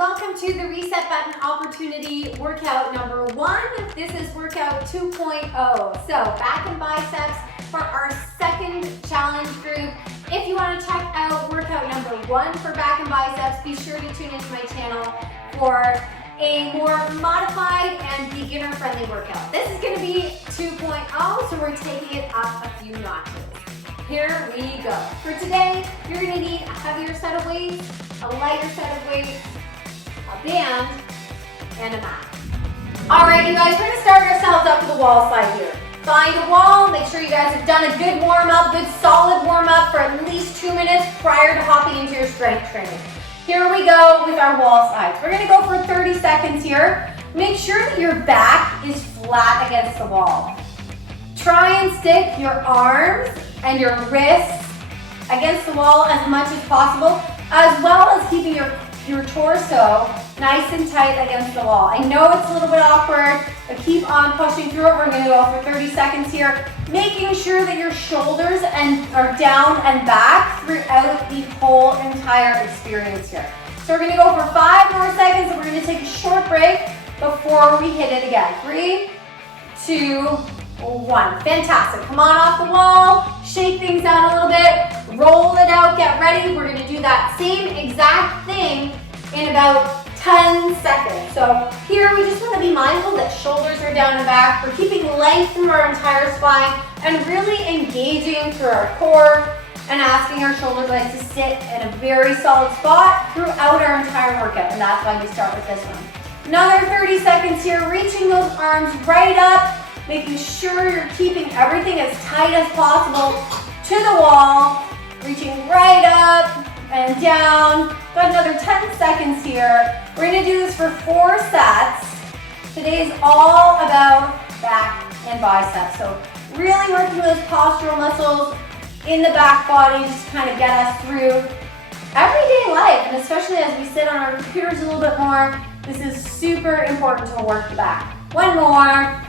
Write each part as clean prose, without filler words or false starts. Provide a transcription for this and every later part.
welcome to the reset button opportunity workout number 1. This is workout 2.0. So back and biceps for our second challenge group. If you want to check out workout number 1 for back and biceps, be sure to tune into my channel for a more modified and beginner-friendly workout. This is going to be 2.0, so we're taking it up a few notches. Here we go. For today, you're going to need a heavier set of weights, a lighter set of weights, a band, and a mat. All right, you guys, we're going to start ourselves up with a wall slide here. Find a wall, make sure you guys have done a good warm-up, good solid warm-up for at least 2 minutes prior to hopping into your strength training. Here we go with our wall slides. We're going to go for 30 seconds here. Make sure that your back is flat against the wall. Try and stick your arms and your wrists against the wall as much as possible, as well as keeping your torso nice and tight against the wall. I know it's a little bit awkward, but keep on pushing through it. We're going to go for 30 seconds here, making sure that your shoulders are down and back throughout the whole entire experience here. So we're going to go for 5 more seconds, and we're going to take a short break before we hit it again. 3, 2, 1. Fantastic. Come on off the wall, shake things out a little bit, roll it out, get ready. We're going to do that same exact thing in about 10 seconds. So here we just want to be mindful that shoulders are down and back. We're keeping length through our entire spine and really engaging through our core and asking our shoulder blades to sit in a very solid spot throughout our entire workout. And that's why we start with this one. Another 30 seconds here, reaching those arms right up, making sure you're keeping everything as tight as possible to the wall, reaching right up and down. Got another 10 seconds here. We're going to do this for 4 sets. Today is all about back and biceps. So really working those postural muscles in the back body just to kind of get us through everyday life, and especially as we sit on our computers a little bit more, this is super important to work the back. 1 more.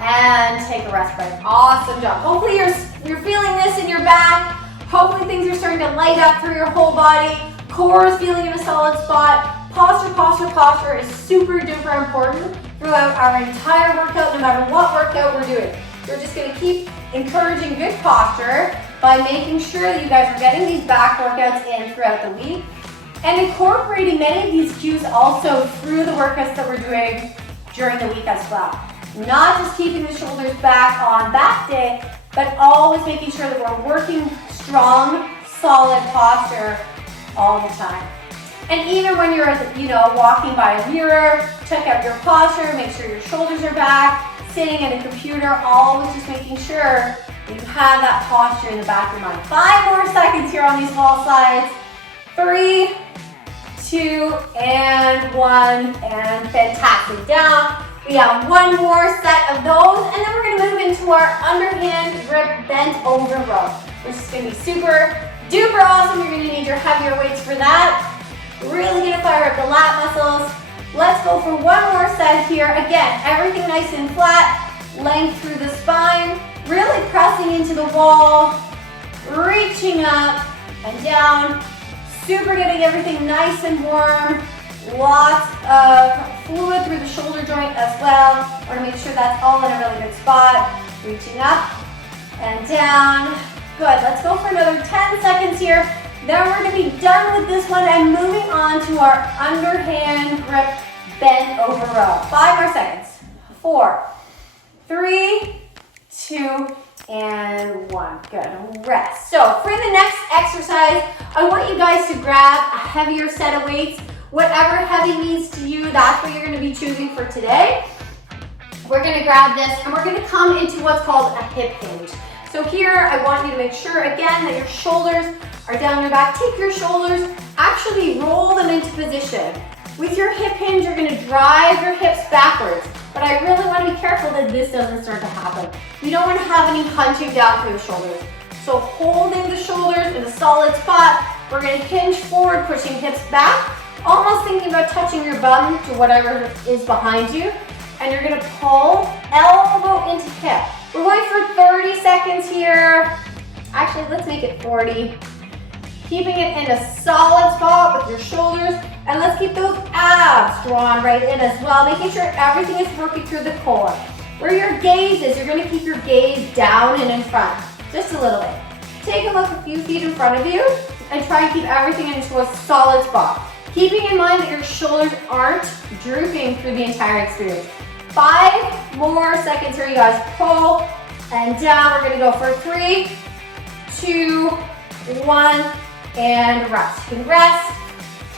And take a rest break. Awesome job. Hopefully you're feeling this in your back. Hopefully things are starting to light up through your whole body. Core is feeling in a solid spot. Posture is super duper important throughout our entire workout, no matter what workout we're doing. We're just going to keep encouraging good posture by making sure that you guys are getting these back workouts in throughout the week and incorporating many of these cues also through the workouts that we're doing during the week as well. Not just keeping the shoulders back on back day, but always making sure that we're working strong, solid posture all the time. And even when you're, walking by a mirror, check out your posture, make sure your shoulders are back, sitting at a computer, always just making sure that you have that posture in the back of your mind. 5 more seconds here on these wall slides. 3, 2, and 1, and fantastic. Down. We have 1 more set of those, and then we're going to move into our underhand grip bent over row, which is going to be super duper awesome. You're going to need your heavier weights for that. Really going to fire up the lat muscles. Let's go for 1 more set here. Again, everything nice and flat, length through the spine, really pressing into the wall, reaching up and down, super getting everything nice and warm. Lots of fluid through the shoulder joint as well. Want to make sure that's all in a really good spot. Reaching up and down. Good. Let's go for another 10 seconds here. Then we're going to be done with this one and moving on to our underhand grip bent over row. 5 more seconds. 4, 3, 2, and 1. Good. Rest. So for the next exercise, I want you guys to grab a heavier set of weights. Whatever heavy means to you, that's what you're going to be choosing for today. We're going to grab this and we're going to come into what's called a hip hinge. So here, I want you to make sure, again, that your shoulders are down your back. Take your shoulders, actually roll them into position. With your hip hinge, you're going to drive your hips backwards. But I really want to be careful that this doesn't start to happen. You don't want to have any hunching down through the shoulders. So holding the shoulders in a solid spot, we're going to hinge forward, pushing hips back. Almost thinking about touching your bum to whatever is behind you. And you're going to pull elbow into hip. We're going for 30 seconds here. Actually, let's make it 40. Keeping it in a solid spot with your shoulders And let's keep those abs drawn right in as well, making sure everything is working through the core. Where your gaze is, you're gonna keep your gaze down and in front, just a little bit. Take a look a few feet in front of you and try and keep everything into a solid spot. Keeping in mind that your shoulders aren't drooping through the entire experience. 5 more seconds here, you guys. Pull and down. We're gonna go for 3, 2, 1, and rest. You can rest.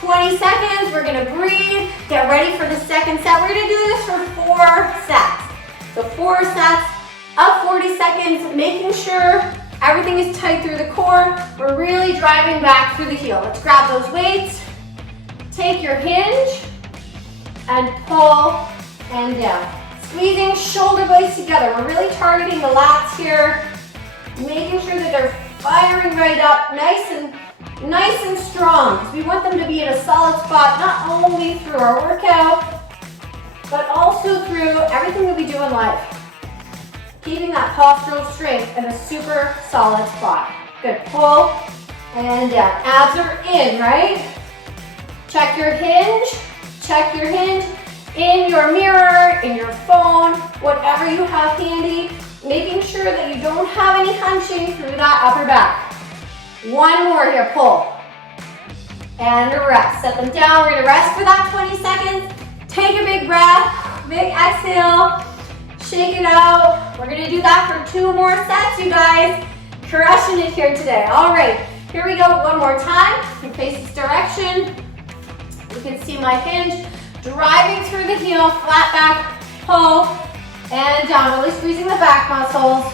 20 seconds, we're gonna breathe. Get ready for the second set. We're gonna do this for 4 sets. So 4 sets of 40 seconds, making sure everything is tight through the core. We're really driving back through the heel. Let's grab those weights. Take your hinge and pull and down. Squeezing shoulder blades together. We're really targeting the lats here, making sure that they're firing right up, nice and strong. Because we want them to be in a solid spot, not only through our workout, but also through everything that we do in life. Keeping that postural strength in a super solid spot. Good, pull and down. Abs are in, right? Check your hinge, in your mirror, in your phone, whatever you have handy, making sure that you don't have any hunching through that upper back. 1 more here, pull and rest. Set them down, we're gonna rest for that 20 seconds. Take a big breath, big exhale, shake it out. We're gonna do that for 2 more sets, you guys. Crushing it here today. All right, here we go, 1 more time. You can face this direction. You can see my hinge driving through the heel, flat back, pull, and down. Really squeezing the back muscles.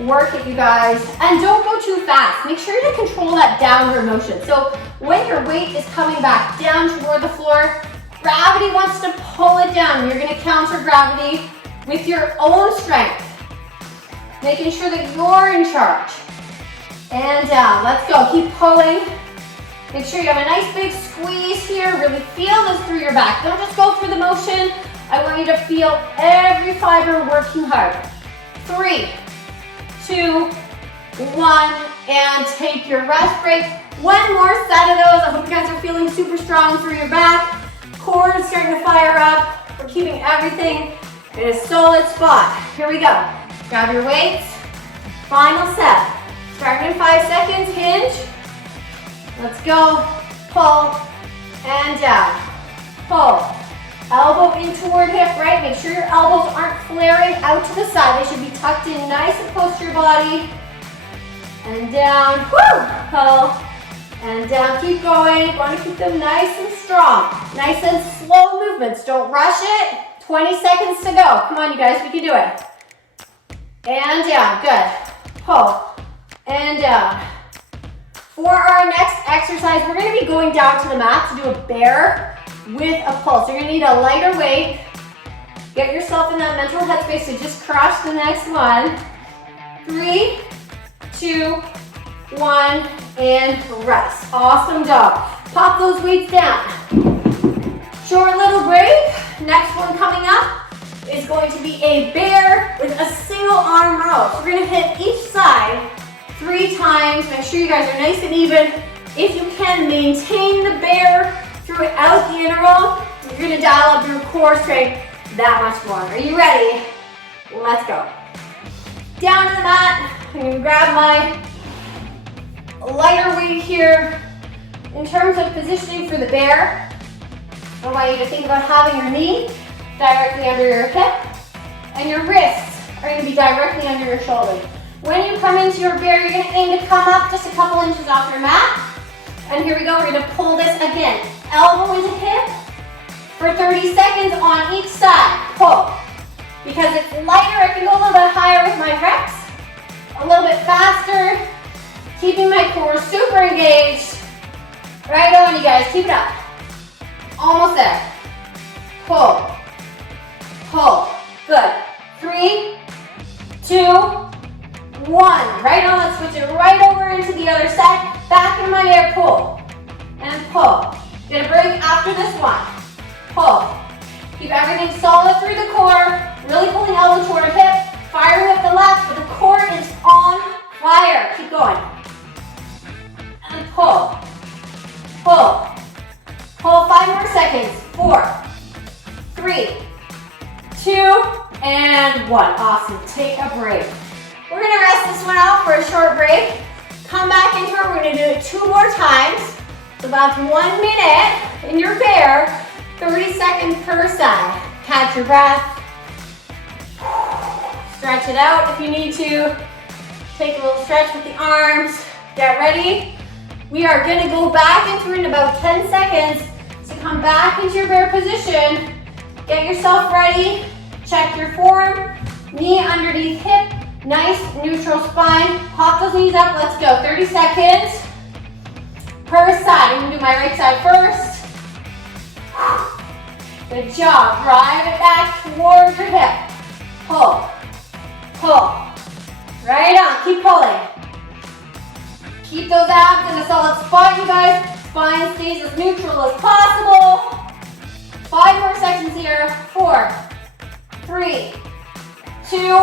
Work it, you guys. And don't go too fast. Make sure to control that downward motion. So when your weight is coming back down toward the floor, gravity wants to pull it down. You're gonna counter gravity with your own strength. Making sure that you're in charge. And down, let's go, keep pulling. Make sure you have a nice big squeeze here. Really feel this through your back. Don't just go through the motion. I want you to feel every fiber working hard. 3, 2, 1, and take your rest break. 1 more set of those. I hope you guys are feeling super strong through your back. Core is starting to fire up. We're keeping everything in a solid spot. Here we go. Grab your weights. Final set. Starting in 5 seconds, hinge. Let's go. Pull and down. Pull. Elbow in toward hip, right? Make sure your elbows aren't flaring out to the side. They should be tucked in nice and close to your body. And down. Woo! Pull and down. Keep going. You want to keep them nice and strong. Nice and slow movements. Don't rush it. 20 seconds to go. Come on, you guys. We can do it. And down. Good. Pull and down. For our next exercise, we're going to be going down to the mat to do a bear with a pull. So you're going to need a lighter weight. Get yourself in that mental headspace to just crush the next one. 3, 2, 1, and rest. Awesome job. Pop those weights down. Short little break. Next one coming up is going to be a bear with a single arm row. So we're going to hit each side 3 times. Make sure you guys are nice and even. If you can, maintain the bear throughout the interval. You're going to dial up your core strength that much more. Are you ready? Let's go. Down to the mat. I'm going to grab my lighter weight here. In terms of positioning for the bear, I want you to think about having your knee directly under your hip and your wrists are going to be directly under your shoulder. When you come into your bear, you're going to aim to come up just a couple inches off your mat. And here we go, we're going to pull this again. Elbow into hip for 30 seconds on each side. Pull. Because it's lighter, I can go a little bit higher with my reps. A little bit faster. Keeping my core super engaged. Right on, you guys. Keep it up. Almost there. Pull. Pull. Good. 3, 2, 1. Right on, let's switch it right over into the other side. Back in my air, pull. And pull. Get a break after this one. Pull. Keep everything solid through the core. Really pulling elbow toward hip. Firing up the lats, but the core is on fire. Keep going. And pull. Pull. and 1. Awesome. Take a break. We're gonna rest this one out for a short break. Come back into it. We're gonna do it 2 more times. So that's 1 minute in your bear, 30 seconds per side. Catch your breath. Stretch it out if you need to. Take a little stretch with the arms. Get ready. We are gonna go back into it in about 10 seconds. So come back into your bear position. Get yourself ready. Check your form. Knee underneath hip. Nice neutral spine. Pop those knees up. Let's go. 30 seconds per side. I'm gonna do my right side first. Good job. Drive it back towards your hip. Pull. Pull. Right on. Keep pulling. Keep those abs in a solid spot, you guys. Spine stays as neutral as possible. 5 more seconds here. 4, 3, 2,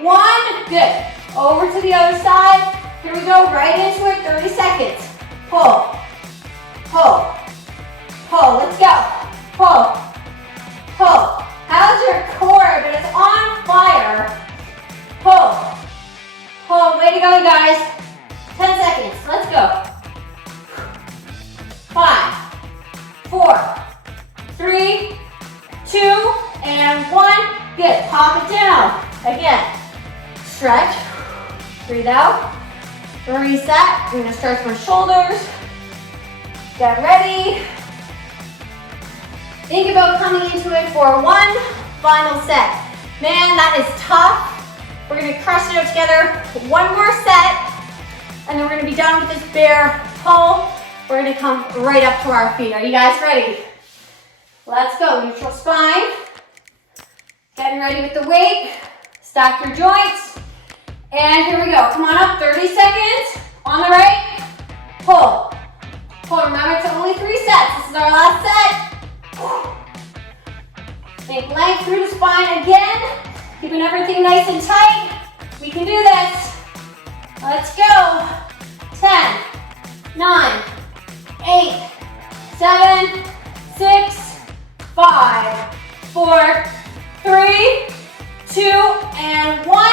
1. Good. Over to the other side. Here we go. Right into it. 30 seconds. Pull. Pull. Pull. Let's go. Pull. Pull. How's your core? But it's on fire. Pull. Pull. Way to go, you guys. 10 seconds. Let's go. 5, 4, 3, 2, and 1. Good. Pop it down. Again. Stretch. Breathe out. Reset. I'm going to stretch my shoulders. Get ready. Think about coming into it for 1 final set. Man, that is tough. We're going to crush it out together. 1 more set. And then we're going to be done with this bear pull. We're going to come right up to our feet. Are you guys ready? Let's go. Neutral spine. Getting ready with the weight. Stack your joints. And here we go. Come on up. 30 seconds. On the right. Pull. Pull. Remember, it's only 3 sets. This is our last set. Make length through the spine again. Keeping everything nice and tight. We can do this. Let's go. 10, 9, 8, 7, 6, 5, 4, 3, 2, and 1.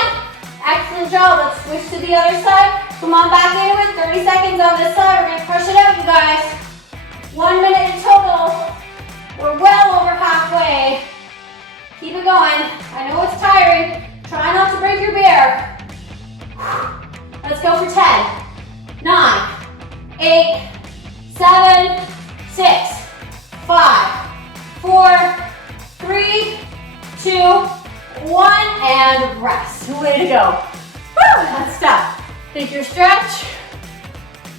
Excellent job. Let's switch to the other side. Come on back into it. 30 seconds on this side. We're going to crush it out, you guys. 1 minute in total. We're well over halfway. Keep it going. I know it's tiring. Try not to break your bear. Let's go for 10, 9, 8, 7, 6, 5, 4, 3, 2, 1, and rest. Way to go. Woo, that's tough. Take your stretch.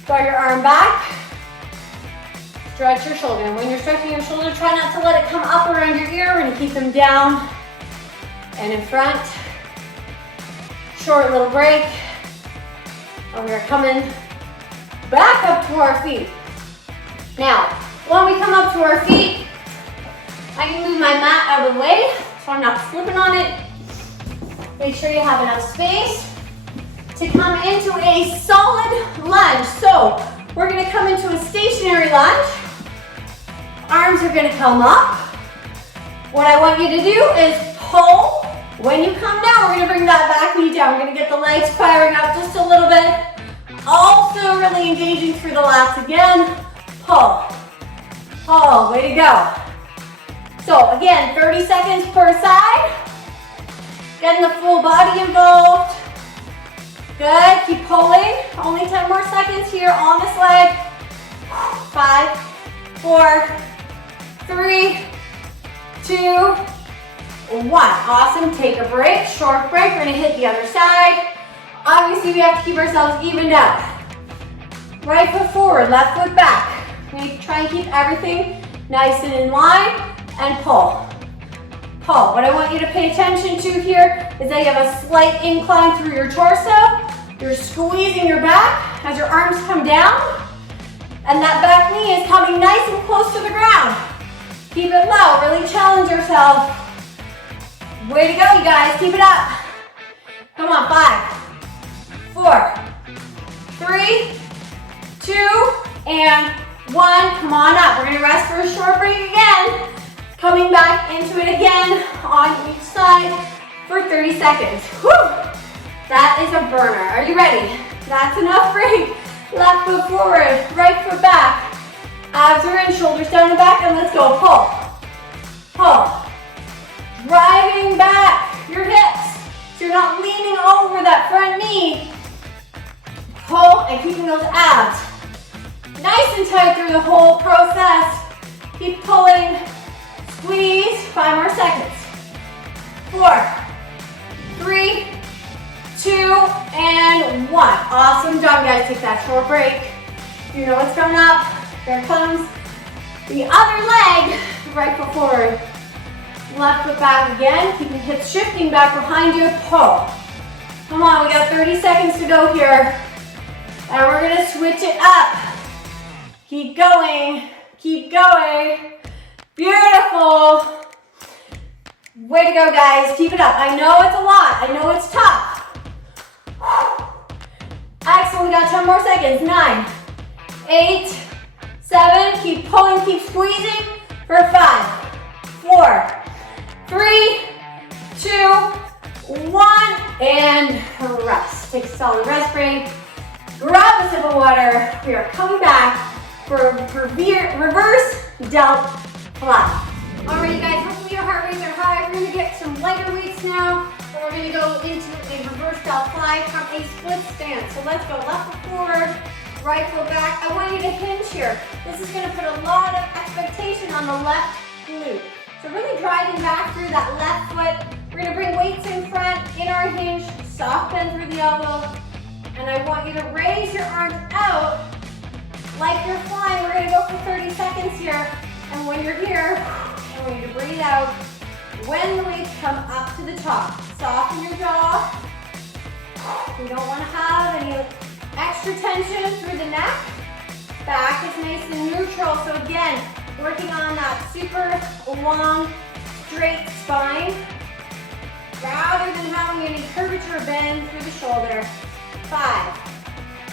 Draw your arm back. Stretch your shoulder. And when you're stretching your shoulder, try not to let it come up around your ear. We're going to keep them down and in front. Short little break. And we are coming back up to our feet. Now, when we come up to our feet, I can move my mat out of the way so I'm not slipping on it. Make sure you have enough space to come into a solid lunge. So, we're going to come into a stationary lunge. Arms are going to come up. What I want you to do is pull. When you come down, we're going to bring that back knee down. We're going to get the legs firing up just a little bit. Also really engaging through the lats again. Pull. Pull. Way to go. So again, 30 seconds per side. Getting the full body involved. Good. Keep pulling. Only 10 more seconds here on this leg. 5, 4, 3, 2, 1. Awesome. Take a break. Short break. We're going to hit the other side. Obviously, we have to keep ourselves evened out. Right foot forward, left foot back. We're going to try and keep everything nice and in line and pull. Pull. What I want you to pay attention to here is that you have a slight incline through your torso. You're squeezing your back as your arms come down. And that back knee is coming nice and close to the ground. Keep it low. Really challenge yourself. Way to go, you guys. Keep it up. Come on, 5, 4, 3, 2, and 1. Come on up. We're going to rest for a short break again. Coming back into it again on each side. for 30 seconds. Whew. That is a burner. Are you ready? That's enough break. Left foot forward, right foot back. Abs are in, shoulders down and back, and let's go. Pull. Pull. Driving back your hips. So you're not leaning over that front knee. Pull and keeping those abs nice and tight through the whole process. Keep pulling. Squeeze. 5 more seconds. 4, 3, 2, and 1. Awesome job, guys. Take that short break. You know what's coming up. Here comes the other leg. Right foot forward. Left foot back again. Keep the hips shifting back behind you. Pull. Come on, we got 30 seconds to go here. And we're gonna switch it up. Keep going. Keep going. Beautiful. Way to go, guys. Keep it up. I know it's a lot. I know it's tough. Excellent. We got 10 more seconds. 9, 8, 7. Keep pulling. Keep squeezing for 5, 4, 3, 2, 1. And rest. Take a solid rest break. Grab a sip of water. We are coming back for reverse delt fly. All right, you guys, hopefully your heart rates are high. We're gonna get some lighter weights now, and we're gonna go into a reverse delt fly from a split stance. So let's go left foot forward, right foot back. I want you to hinge here. This is gonna put a lot of expectation on the left glute. So really driving back through that left foot. We're gonna bring weights in front, in our hinge, soft bend through the elbow, and I want you to raise your arms out like you're flying. We're gonna go for 30 seconds here. And when you're here, I want you to breathe out. When the weights come up to the top, soften your jaw. We don't want to have any extra tension through the neck. Back is nice and neutral. So again, working on that super long, straight spine, rather than having any curvature bend through the shoulder. 5,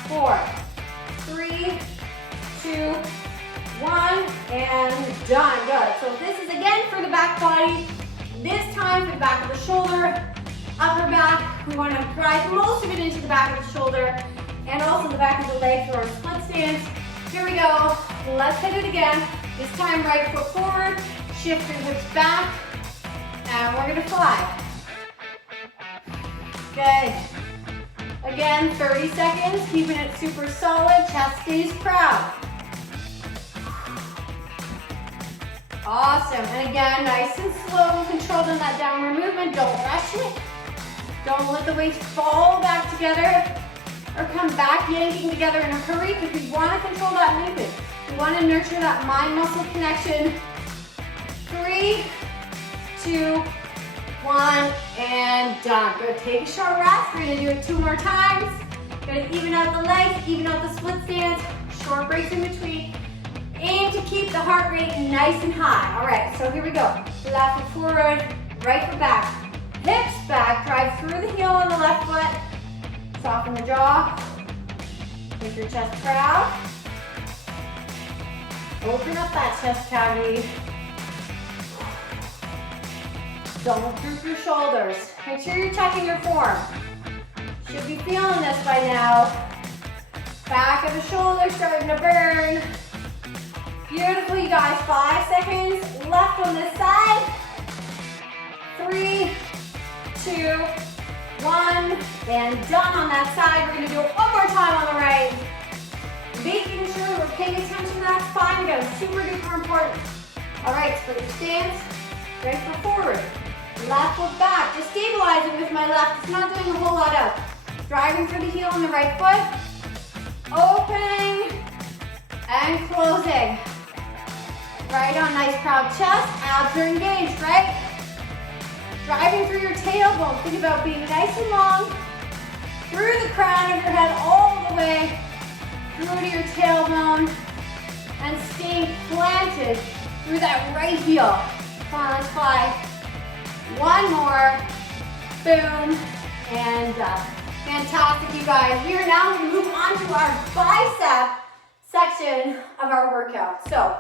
4, 3, 2, 1, and done. Good. So this is again for the back body. This time for the back of the shoulder, upper back. We want to drive most of it into the back of the shoulder and also the back of the leg through our split stance. Here we go. Let's hit it again. This time right foot forward, shift your hips back, and we're going to fly. Good. Again, 30 seconds, keeping it super solid. Chest stays proud. Awesome. And again, nice and slow and controlled on that downward movement. Don't rush it. Don't let the weights fall back together or come back yanking together in a hurry, because we want to control that movement. We want to nurture that mind-muscle connection. 3, 2, 1, and done. Good. Take a short rest. We're going to do it 2 more times. Going to even out the legs, even out the split stance. Short breaks in between. Aim to keep the heart rate nice and high. All right, so here we go. Left foot forward, right foot back. Hips back, drive through the heel on the left foot. Soften the jaw. Make your chest proud. Open up that chest cavity. Don't droop your shoulders. Make sure you're checking your form. Should be feeling this by now. Back of the shoulder starting to burn. Beautiful, you guys. 5 seconds left on this side. 3, 2, 1, and done on that side. We're gonna do it one more time on the right. Making sure we're paying attention to that spine. Again, super duper important. All right, split your stance. Right foot forward. Left foot back. Just stabilizing with my left. It's not doing a whole lot out. Driving through the heel on the right foot. Opening and closing. Right on, nice proud chest. Abs are engaged, right? Driving through your tailbone. Think about being nice and long. Through the crown of your head all the way through to your tailbone. And staying planted through that right heel. Come on, let's fly. 1 more. Boom. And fantastic, you guys. We are now going to move on to our bicep section of our workout. So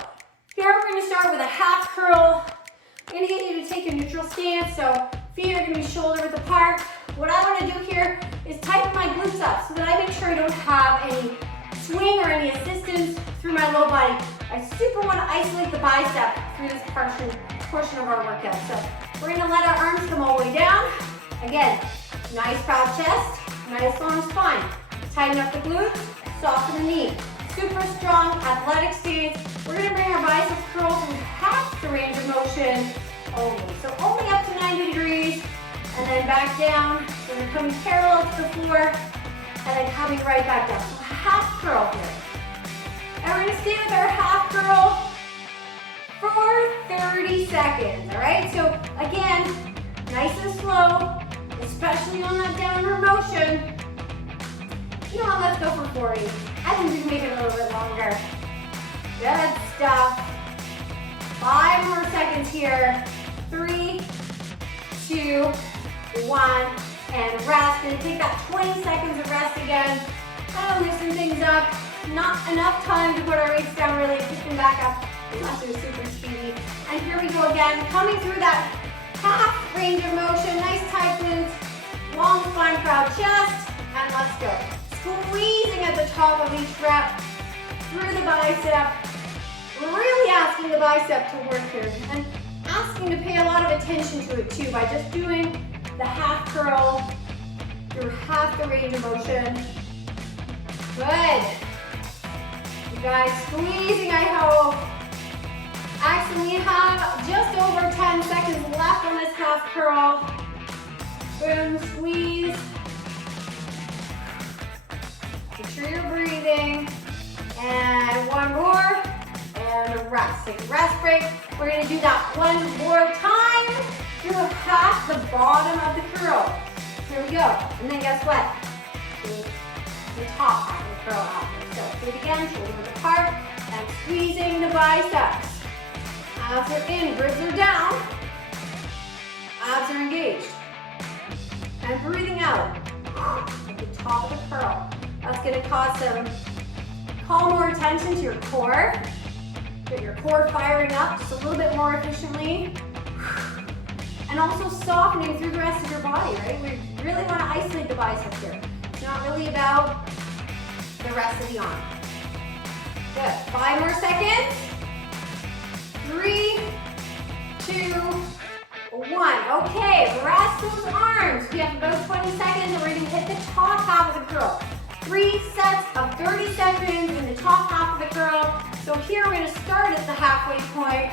here we're going to start with a half curl. I'm going to get you to take a neutral stance. So Feet are gonna be shoulder width apart. What I wanna do here is tighten my glutes up so that I make sure I don't have any swing or any assistance through my low body. I super wanna isolate the bicep through this portion of our workout. So we're gonna let our arms come all the way down. Again, nice proud chest, nice long spine. Tighten up the glutes, soften the knee. Super strong, athletic stance. We're gonna bring our biceps curls in half the range of motion only. So only up to 90 degrees, and then back down. So we're coming parallel to the floor, and then coming right back down. So half curl here. And we're gonna stay with our half curl for 30 seconds, all right? So again, nice and slow, especially on that downward motion. You know what, let's go for 40. I think we can make it a little bit longer. Good stuff. 5 more seconds here. 3, 2, 1, and rest. Gonna take that 20 seconds of rest again. Loosen things up. Not enough time to put our weights down really and pick them back up unless they're super speedy. And here we go again, coming through that half range of motion. Nice tight glutes, long spine, proud chest, and let's go. Squeezing at the top of each rep through the bicep. Really asking the bicep to work here and asking to pay a lot of attention to it too by just doing the half curl through half the range of motion. Good. You guys squeezing, I hope. Actually, we have just over 10 seconds left on this half curl. Boom, squeeze. Make sure you're breathing. And one more. And a rest. Take a rest break. We're going to do that one more time through half the bottom of the curl. Here we go. And then guess what? The top half of the curl after. So do it again, shoulders apart, and squeezing the biceps. Abs are in, ribs are down. Abs are engaged. And breathing out at the top of the curl. That's going to call more attention to your core. Get your core firing up just a little bit more efficiently. And also softening through the rest of your body, right? We really want to isolate the biceps here. It's not really about the rest of the arm. Good. 5 more seconds. 3, 2, 1. Okay, rest those arms. We have about 20 seconds and we're going to hit the top half of the curl. 3 sets of 30 seconds in the top half of the curl. So here we're going to start at the halfway point.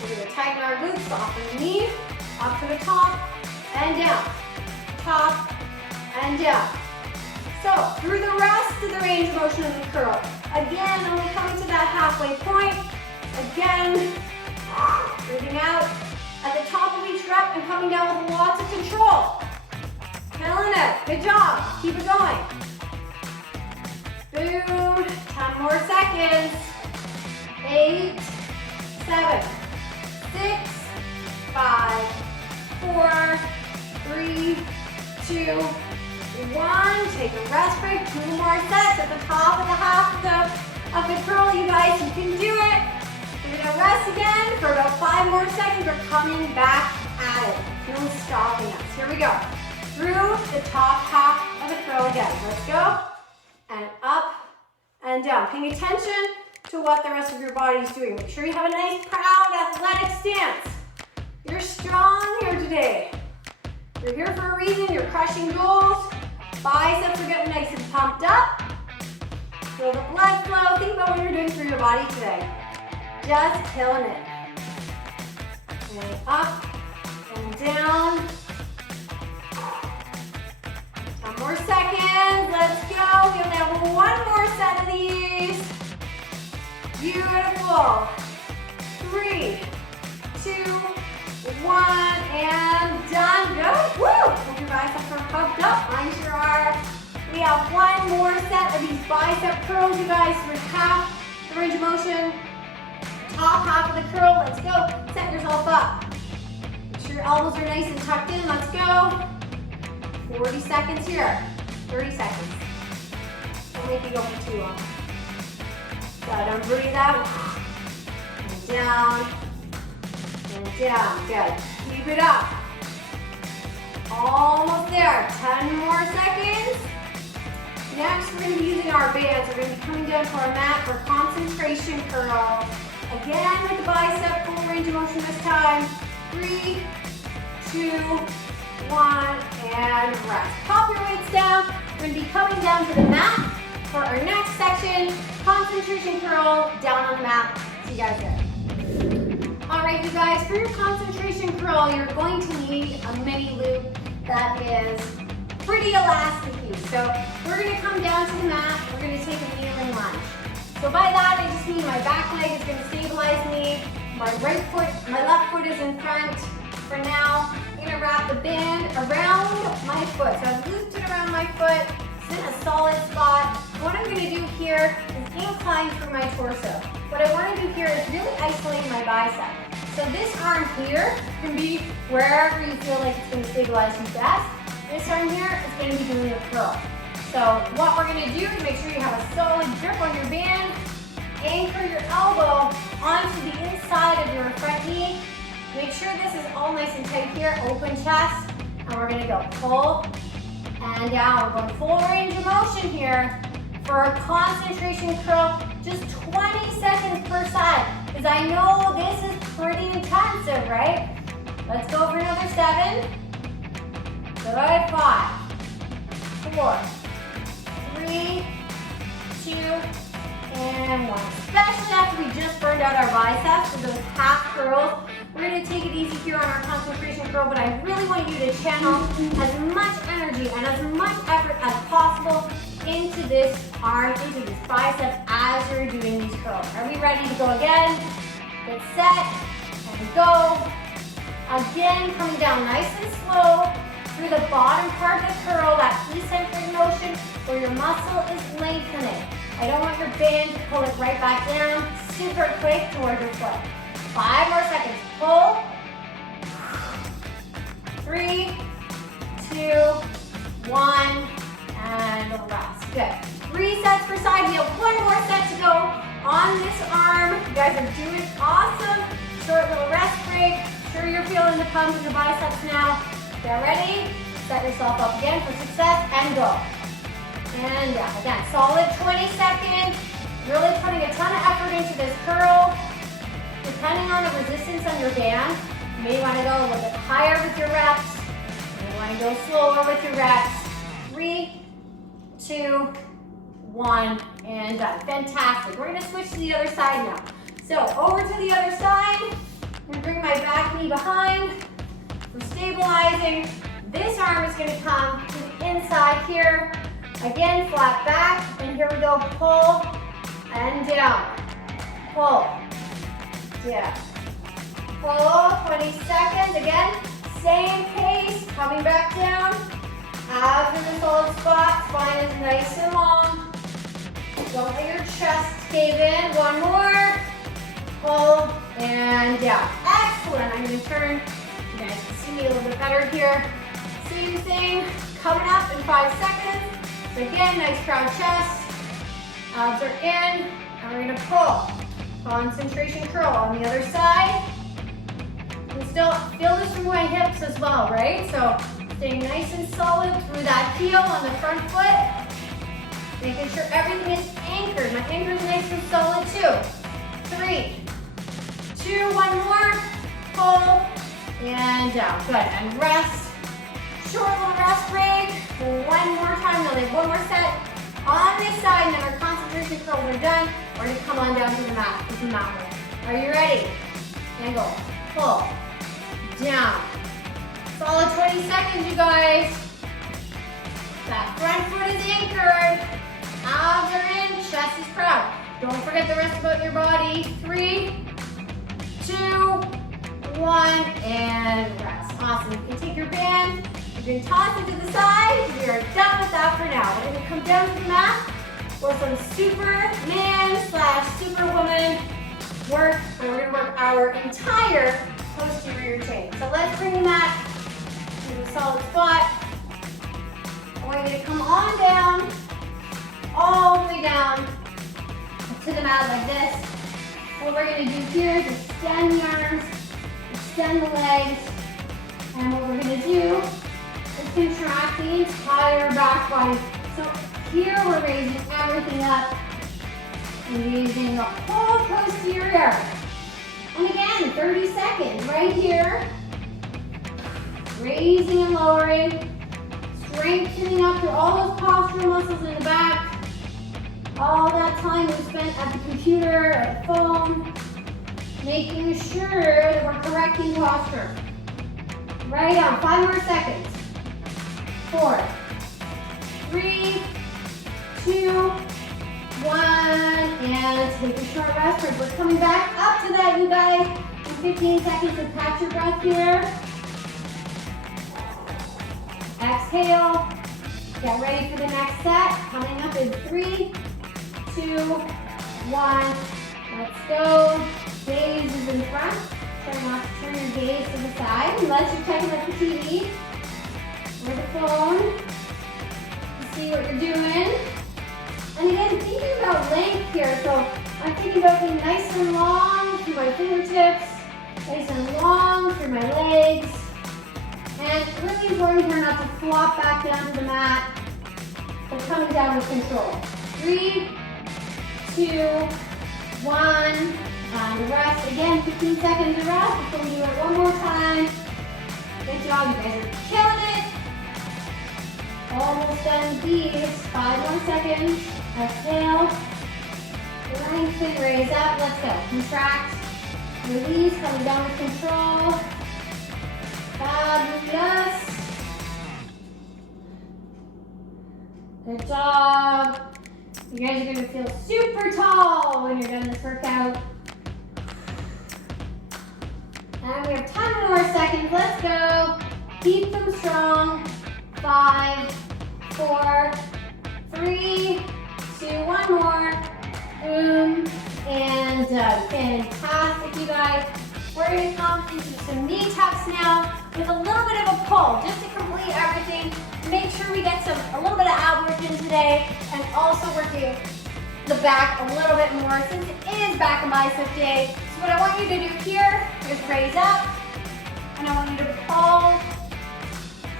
We're going to tighten our glutes, soften the knee, up to the top and down. Top and down. So through the rest of the range of motion of the curl. Again, only coming to that halfway point. Again, breathing out at the top of each rep and coming down with lots of control. Killing it. Good job. Keep it going. Boom. 10 more seconds. 8, 7, 6, 5, 4, 3, 2, 1. Take a rest break. 2 more sets at the top of the half of the curl, you guys. You can do it. We're gonna rest again for about 5 more seconds. We're coming back at it. No stopping us. Here we go. Through the top half of the curl again. Let's go. And up and down. Paying attention to what the rest of your body is doing. Make sure you have a nice, proud, athletic stance. You're strong here today. You're here for a reason. You're crushing goals. Biceps are getting nice and pumped up. Feel the blood flow. Think about what you're doing for your body today. Just killing it. And up and down. 10 more seconds. Let's go. We only have 1 more set of these. Beautiful. 3, 2, 1, and done. Good. Woo! Hope your biceps are pumped up. Mine sure are. We have 1 more set of these bicep curls, you guys, for half the range of motion. Top half of the curl. Let's go. Set yourself up. Make sure your elbows are nice and tucked in. Let's go. 40 seconds here. 30 seconds. Don't make you go for too long. Good. And breathe out. And down. And down. Good. Keep it up. Almost there, 10 more seconds. Next, we're gonna be using our bands. We're gonna be coming down to our mat for concentration curl. Again, with the bicep, full range of motion this time. 3, 2, 1, and rest. Pop your weights down. We're gonna be coming down to the mat for our next section, concentration curl, down on the mat. See you guys there. All right, you guys, for your concentration curl, you're going to need a mini loop that is pretty elasticy. So we're gonna come down to the mat, we're gonna take a kneeling lunge. So by that, I just mean my back leg is gonna stabilize me, my left foot is in front. For now, I'm gonna wrap the band around my foot. So I've looped it around my foot, it's in a solid spot. What I'm gonna do here is incline through my torso. What I wanna do here is really isolate my bicep. So this arm here can be wherever you feel like it's gonna stabilize you best. This arm here is gonna be doing a curl. So what we're gonna do is make sure you have a solid grip on your band, anchor your elbow onto the inside of your front knee. Make sure this is all nice and tight here, open chest, and we're gonna go pull and down. We're going full range of motion here for a concentration curl, just 20 seconds per side, because I know this is pretty intensive, right? Let's go for another 7. Good, 5, 4, 3, 2, and 1. Especially after we just burned out our biceps with those half curls. We're gonna take it easy here on our concentration curl, but I really want you to channel as much energy and as much effort as possible into this arm, into this bicep as you're doing these curls. Are we ready to go again? Get set, and go. Again, coming down nice and slow through the bottom part of the curl, that eccentric motion where your muscle is lengthening. I don't want your band to pull it right back down, super quick towards your foot. 5 more seconds, pull. 3, 2, 1, and rest. Good. 3 sets per side. We have 1 more set to go on this arm. You guys are doing awesome. Short little rest break. Sure you're feeling the pump in the biceps now. Get ready. Set yourself up again for success and go. And yeah, again, solid 20 seconds. Really putting a ton of effort into this curl. Depending on the resistance on your band, you may want to go a little bit higher with your reps. You may want to go slower with your reps. 3, 2, 1, and done. Fantastic. We're going to switch to the other side now. So over to the other side. I'm going to bring my back knee behind for stabilizing. This arm is going to come to the inside here. Again, flat back. And here we go. Pull and down. Pull. Yeah. Pull, 20 seconds. Again, same pace, coming back down. Abs in the solid spot, spine is nice and long. Don't let your chest cave in. 1 more. Pull and down. Excellent. I'm going to turn. You guys can see me a little bit better here. Same thing, coming up in 5 seconds. So again, nice proud chest. Abs are in, and we're going to pull. Concentration curl on the other side. You can still feel this through my hips as well, right? So staying nice and solid through that heel on the front foot. Making sure everything is anchored. My anchor is nice and solid too. 3, 2, 1 more. Pull and down. Good. And rest. Short little rest break. 1 more time. Now we have 1 more set on this side, and then our concentration curls are done. We're going to come on down to the mat. This is mat work. Are you ready? And go. Pull. Down. Solid 20 seconds, you guys. That front foot is anchored. Abs are in. Chest is proud. Don't forget the rest about your body. 3, 2, 1, and rest. Awesome. You can take your band. You can toss it to the side. We are done with that for now. We're going to come down to the mat for some Superman/Superwoman work. And we're going to work our entire posterior chain. So let's bring the mat to a solid spot. We're going to come on down, all the way down to the mat like this. What we're going to do here is extend the arms, extend the legs, and what we're going to do contract the entire back body. So here we're raising everything up, engaging the whole posterior. And again, 30 seconds right here. Raising and lowering, strengthening up through all those postural muscles in the back. All that time we spent at the computer, at the phone, making sure that we're correcting posture. Right on, 5 more seconds. 4, 3, 2, 1, and take a short rest break. We're coming back up to that, you guys. In 15 seconds, so catch your breath here. Exhale. Get ready for the next set. Coming up in 3, 2, 1. Let's go. Gaze is in front. Try not to turn your gaze to the side unless you're checking out the TV or the phone to see what you're doing. And again, thinking about length here. So I'm thinking about being nice and long through my fingertips, nice and long through my legs. And really important here not to flop back down to the mat, but coming down with control. 3, 2, 1, and rest. Again, 15 seconds of rest. We're going to do it one more time. Good job, you guys are killing it. Almost done with these. 5 more seconds. Exhale. Lengthen, raise up. Let's go. Contract. Release, coming down with control. Fabulous. Good job. You guys are going to feel super tall when you're done this workout. And we have 10 more seconds. Let's go. Keep them strong. 5, 4, 3, 2, 1 more. Boom. And done. Fantastic, you guys. We're going to come into some knee tucks now with a little bit of a pull just to complete everything. Make sure we get a little bit of ab work in today and also working the back a little bit more since it is back and bicep day. So what I want you to do here is raise up and I want you to pull.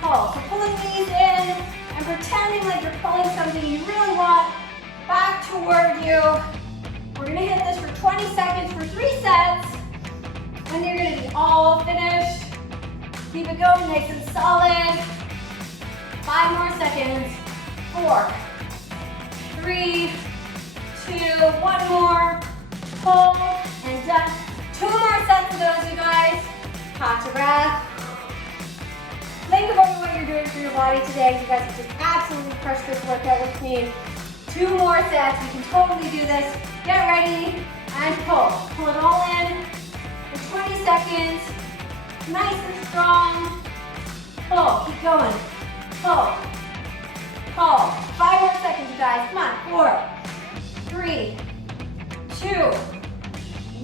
So pulling these in and pretending like you're pulling something you really want back toward you. We're going to hit this for 20 seconds for 3 sets. And you're going to be all finished. Keep it going nice and solid. 5 more seconds. 4, 3, 2, 1 more. Pull and done. 2 more sets of those, you guys. Catch your breath. Think about what you're doing for your body today. You guys have just absolutely crushed this workout with me. 2 more sets. You can totally do this. Get ready and pull. Pull it all in. 20 seconds, nice and strong. Pull, keep going. Pull, pull. 5 more seconds, you guys. Come on, 4, 3, 2,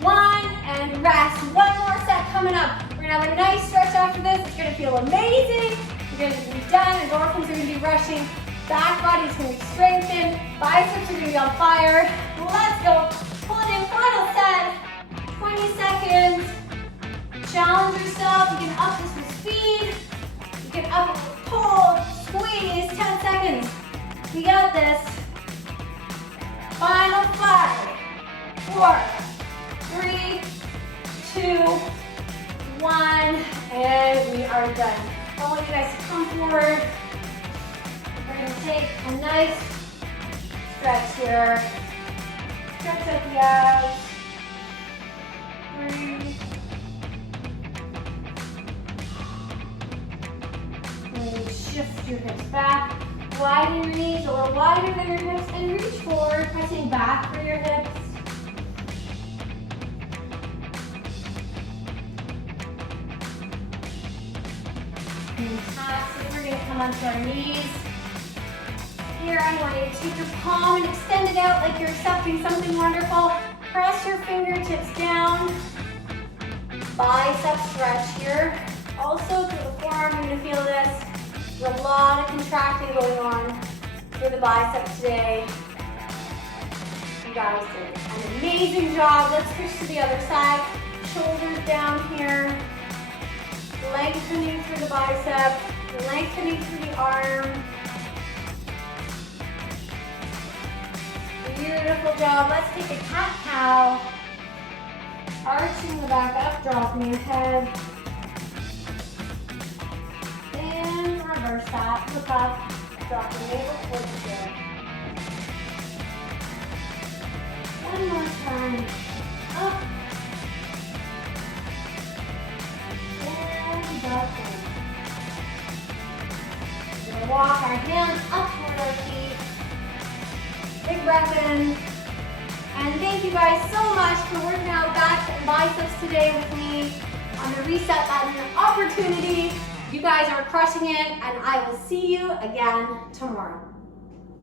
1, and rest. 1 more set coming up. We're gonna have a nice stretch after this. It's gonna feel amazing. You're gonna be done. Endorphins are gonna be rushing. Back body is gonna be strengthened. Biceps are gonna be on fire. Let's go. Pull it in, final set. 20 seconds. Challenge yourself. You can up this with speed. You can up it with pull, squeeze. 10 seconds. We got this. Final 5, 4, 3, 2, 1, and we are done. I want you guys to come forward. We're going to take a nice stretch here. Stretch out the abs. Breathe. And shift your hips back. Widen your knees a little wider than your hips and reach forward, pressing back for your hips. Fantastic. We're going to come onto our knees. Here, I want you to take your palm and extend it out like you're accepting something wonderful. Press your fingertips down. Bicep stretch here. Also through the forearm, you're going to feel this. There's a lot of contracting going on through the biceps today. You guys did an amazing job. Let's switch to the other side. Shoulders down here. Lengthening through the bicep. Lengthening through the arm. Beautiful job. Let's take a cat-cow. Arching the back up, dropping your head. And reverse that. Look up, drop your navel towards the chair. One more time. Up. And back in. We're going to walk our hands up toward our feet. Big breath in. And thank you guys so much for working out back and biceps today with me on the reset button opportunity. You guys are crushing it, and I will see you again tomorrow.